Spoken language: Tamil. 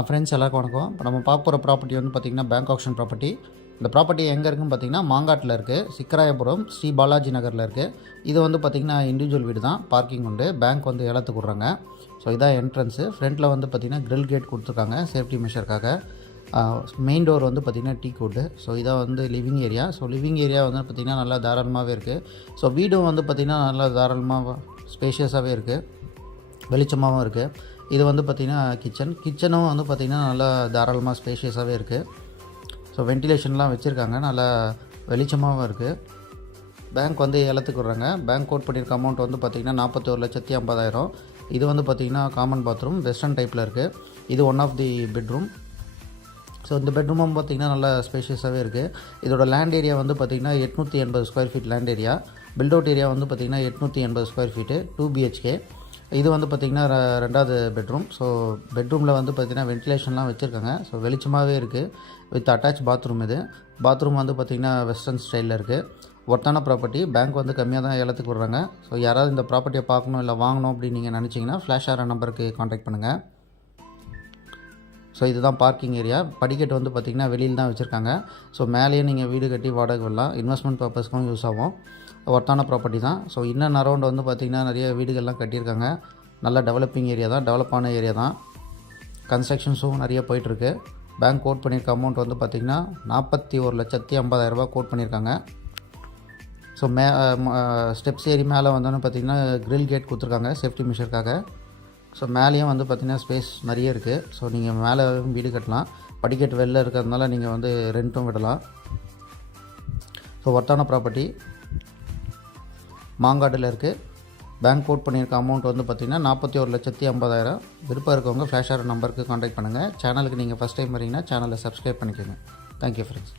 ஃப்ரெண்ட்ஸ் எல்லாருக்கும் வணக்கம். இப்போ நம்ம பார்க்க போகிற ப்ராப்பர்ட்டி வந்து பார்த்திங்கன்னா பேங்க் ஆக்ஷன் ப்ராப்பர்ட்டி. இந்த ப்ராப்பர்ட்டி எங்கே இருக்குன்னு பார்த்திங்கன்னா மாங்காட்டில் இருக்குது, சிக்கராயபுரம் ஸ்ரீ பாலாஜி நகரில் இருக்குது. இது வந்து பார்த்திங்கன்னா இண்டிவிஜுவல் வீடு தான், பார்க்கிங் உண்டு. பேங்க் வந்து ஏலத்துக்கு விட்றாங்க. ஸோ இதான் என்ட்ரன்ஸு. ஃப்ரண்ட்டில் வந்து பார்த்திங்கன்னா கிரில் கேட் கொடுத்துருக்காங்க சேஃப்டி மெஷருக்காக. மெயின் டோர் வந்து பார்த்திங்கன்னா டீ கோடு. ஸோ இதான் வந்து living area. So living area வந்து பார்த்திங்கன்னா நல்லா தாராளமாகவே இருக்குது. ஸோ வீடும் வந்து பார்த்திங்கன்னா நல்லா தாராளமாக ஸ்பேஷியஸாகவே இருக்குது, வெளிச்சமாகவும் இருக்குது. இது வந்து பார்த்திங்கன்னா கிச்சனும் வந்து பார்த்திங்கன்னா நல்லா தாராளமாக ஸ்பேஷியஸாகவே இருக்குது. ஸோ வென்டிலேஷன்லாம் வச்சுருக்காங்க, நல்லா வெளிச்சமாகவும் இருக்குது. பேங்க் வந்து ஏலத்துக்கு விட்றாங்க. பேங்க் கோட் பண்ணியிருக்க அமௌண்ட் வந்து பார்த்திங்கன்னா 41,50,000. இது வந்து பார்த்திங்கன்னா காமன் பாத்ரூம், வெஸ்டர்ன் டைப்பில் இருக்குது. இது one of the bedroom. So இந்த பெட்ரூமும் பார்த்திங்கன்னா நல்லா ஸ்பேஷியஸாகவே இருக்குது. இதோட லேண்ட் ஏரியா வந்து பார்த்திங்கன்னா 880 square feet land area. Built out area வந்து பார்த்திங்கன்னா 880 ஸ்கொயர் ஃபீட்டு, 2 BHK. இது வந்து பார்த்திங்கன்னா ரெண்டாவது பெட்ரூம். ஸோ பெட்ரூமில் வந்து பார்த்திங்கன்னா வென்டிலேஷன்லாம் வச்சுருக்காங்க. ஸோ வெளிச்சமாகவே இருக்குது, வித் அட்டாச் பாத்ரூம். இது பாத்ரூம் வந்து பார்த்திங்கன்னா வெஸ்டர்ன் ஸ்டைலில் இருக்குது. ஒர்த்தான ப்ராப்பர்ட்டி. பேங்க் வந்து கம்மியாக தான் ஏலத்துக்கு விட்றாங்க. ஸோ யாராவது இந்த ப்ராப்பர்ட்டியை பார்க்கணும் இல்லை வாங்கணும் அப்படின்னு நீங்கள் நினச்சிங்கன்னா ஃப்ளாஷ் ஆகிற நம்பருக்கு காண்டாக்ட் பண்ணுங்கள். ஸோ இதுதான் பார்க்கிங் ஏரியா. படிக்கட்டு வந்து பார்த்திங்கன்னா வெளியில் தான் வச்சுருக்காங்க. ஸோ மேலேயே நீங்கள் வீடு கட்டி வாடகை விடலாம், இன்வெஸ்ட்மெண்ட் பர்பஸ்க்கும் யூஸ் ஆகும். ஒர்த்தான ப்ராப்பர்ட்டி தான். ஸோ இன்னும் அரௌண்ட் வந்து பார்த்திங்கன்னா நிறைய வீடுகள்லாம் கட்டியிருக்காங்க. நல்ல டெவலப்பிங் ஏரியா தான், டெவலப்பான ஏரியா தான். கன்ஸ்ட்ரக்ஷன்ஸும் நிறைய போயிட்டுருக்கு. பேங்க் கோட் பண்ணியிருக்க அமௌண்ட் வந்து பார்த்திங்கன்னா 41,50,000 கோட் பண்ணியிருக்காங்க. ஸோ ஸ்டெப்ஸ் ஏறி மேலே வந்தோன்னு பார்த்திங்கன்னா கிரில் கேட் கொடுத்துருக்காங்க சேஃப்டி மெஷருக்காக. ஸோ மேலேயும் வந்து பார்த்திங்கன்னா ஸ்பேஸ் நிறைய இருக்குது. ஸோ நீங்கள் மேலே வீடு கட்டலாம். படிக்கட்டு வெளில இருக்கிறதுனால நீங்கள் வந்து ரெண்ட்டும் விடலாம். ஸோ ஒர்த்தான ப்ராப்பர்ட்டி மாங்காட்டில் இருக்குது. பேங்க் கோட் பண்ணியிருக்க அமௌண்ட் வந்து பார்த்திங்கன்னா 41,50,000. விருப்பம் இருக்கவங்க ஃப்ளாஷ் ஆகிற நம்பருக்கு காண்டாக்ட் பண்ணுங்கள். சேனலுக்கு நீங்கள் ஃபஸ்ட் டைம் வரீங்கன்னா சேனலை சப்ஸ்கிரைப் பண்ணிக்கோங்க. Thank you friends.